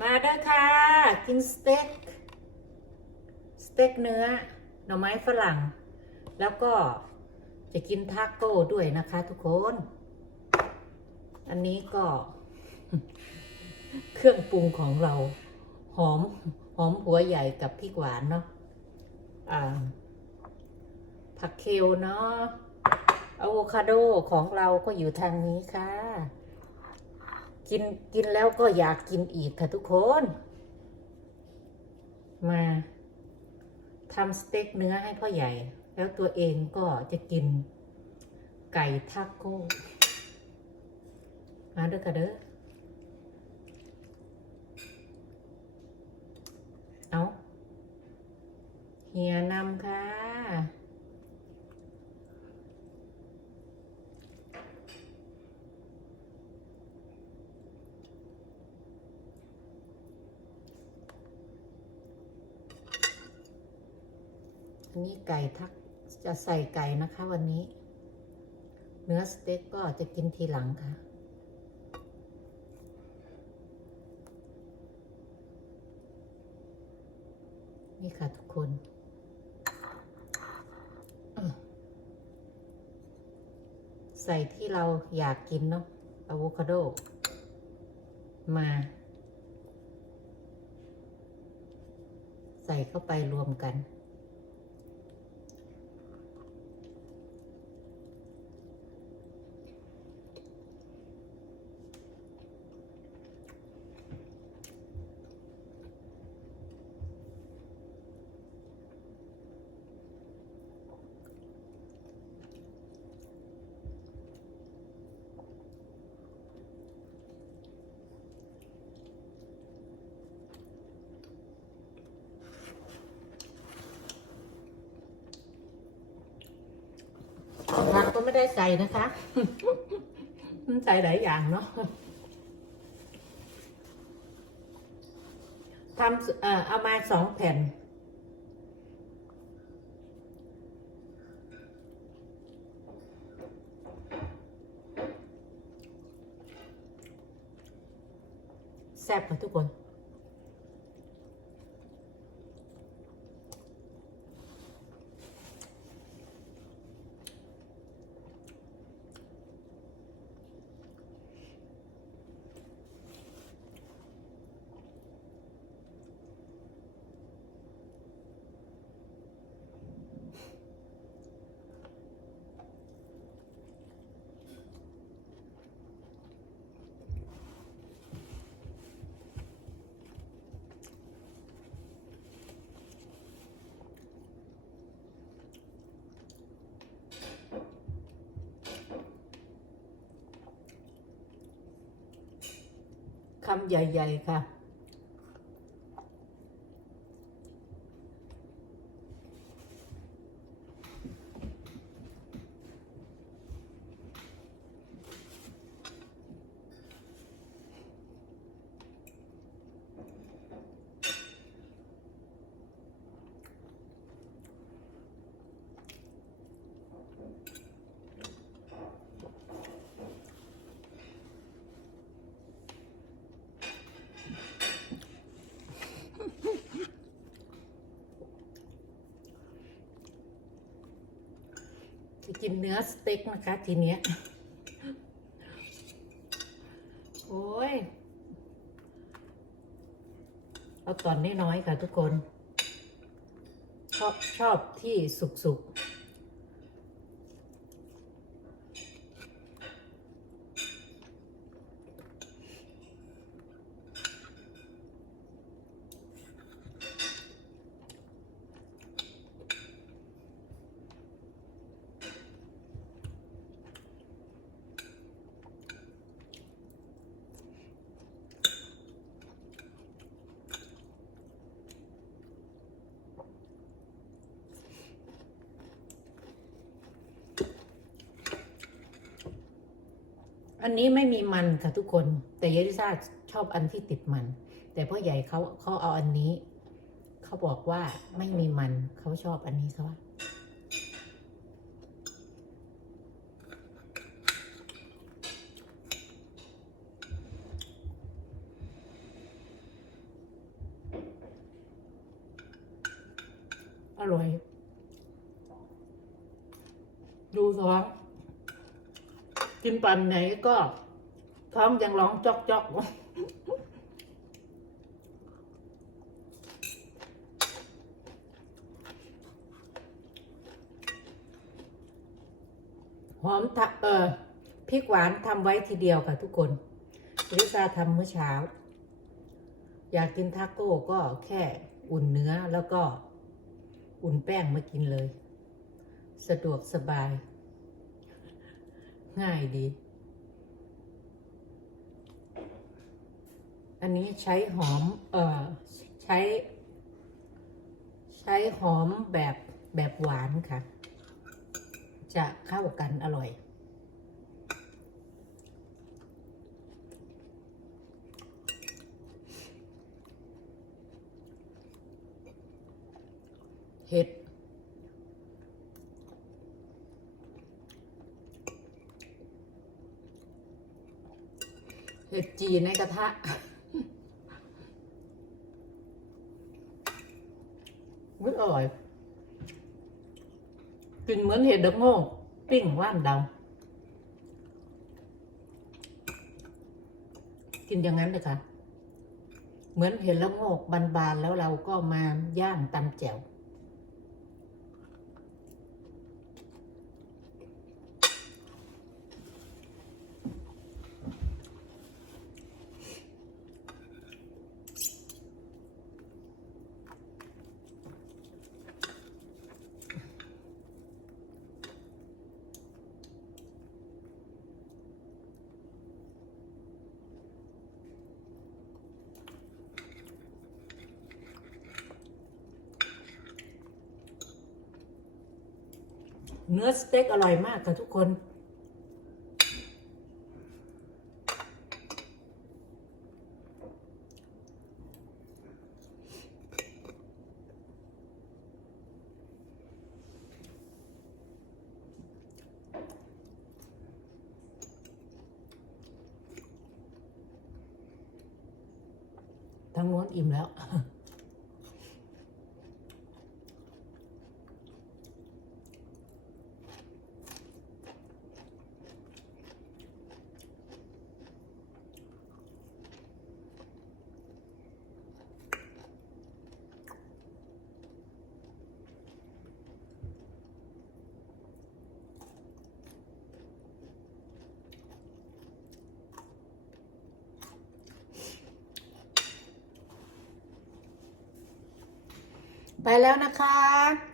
มาเด้อค่ะ กินสเต็ก สเต็กเนื้อ หน่อไม้ฝรั่ง แล้วก็จะกินทาโก้ด้วยนะคะทุกคน อันนี้ก็ เครื่องปรุงของเรา หอม หอมหัวใหญ่กับพริกหวานเนาะอ่าผักเคลเนาะอะโวคาโดของเราก็อยู่ทางนี้ค่ะ กินกินแล้วก็อยากกินอีกค่ะทุกคน มาทำสเต็กเนื้อให้พ่อใหญ่ แล้วตัวเองก็จะกินไก่ทาโก้ มาเด้อค่ะเด้อ เอาเฮียนำค่ะ อันนี้ไก่ทักจะใส่ไก่นะคะวันนี้ เนื้อสเต็กก็จะกินทีหลังค่ะ นี่ค่ะทุกคนใส่ที่เราอยากกินเนาะอะโวคาโด มา ใส่เข้าไปรวมกัน ผักก็ ไม่ได้ใส่นะคะ มันใส่หลายอย่างเนาะทำเอ่อเอามาสองแผ่น แซ่บค่ะทุกคน คำใหญ่ ๆ ค่ะ จะกินเนื้อสเต็กนะคะ ทีเนี้ย โอ้ย เอาตอนน้อยๆค่ะทุกคน ชอบชอบที่สุกๆ อันนี้ไม่มีมันค่ะทุกคน แต่เยลิซาชอบอันที่ติดมัน แต่พ่อใหญ่เขาเขาเอาอันนี้ เขาบอกว่าไม่มีมันเขาชอบอันนี้เขาว่าอร่อย ดูสิวะ กินปันไหนก็ท้องยังร้องจอกจอกหอมทะเออพริกหวานทำไว้ทีเดียวค่ะทุกคนลิซ่าทำเมื่อเช้า อยากกินทาโก้ก็แค่อุ่นเนื้อแล้วก็อุ่นแป้งมากินเลย สะดวกสบาย ง่ายดี อันนี้ใช้หอม เอ่อใช้ ใช้หอมแบบแบบหวานค่ะ จะเข้ากันอร่อย เห็ด เห็ดจีในกระทะ วิอร่อย กินเหมือนเห็ดดอกโง่ปิ้งว่านดำกินอย่างนั้นเลยค่ะ เหมือนเห็ดละโงกบานๆแล้วเราก็มาย่างตำแจ่ว เนื้อสเต็กอร่อยมากค่ะทุกคน ทั้งโน้นอิ่มแล้ว ไปแล้วนะคะ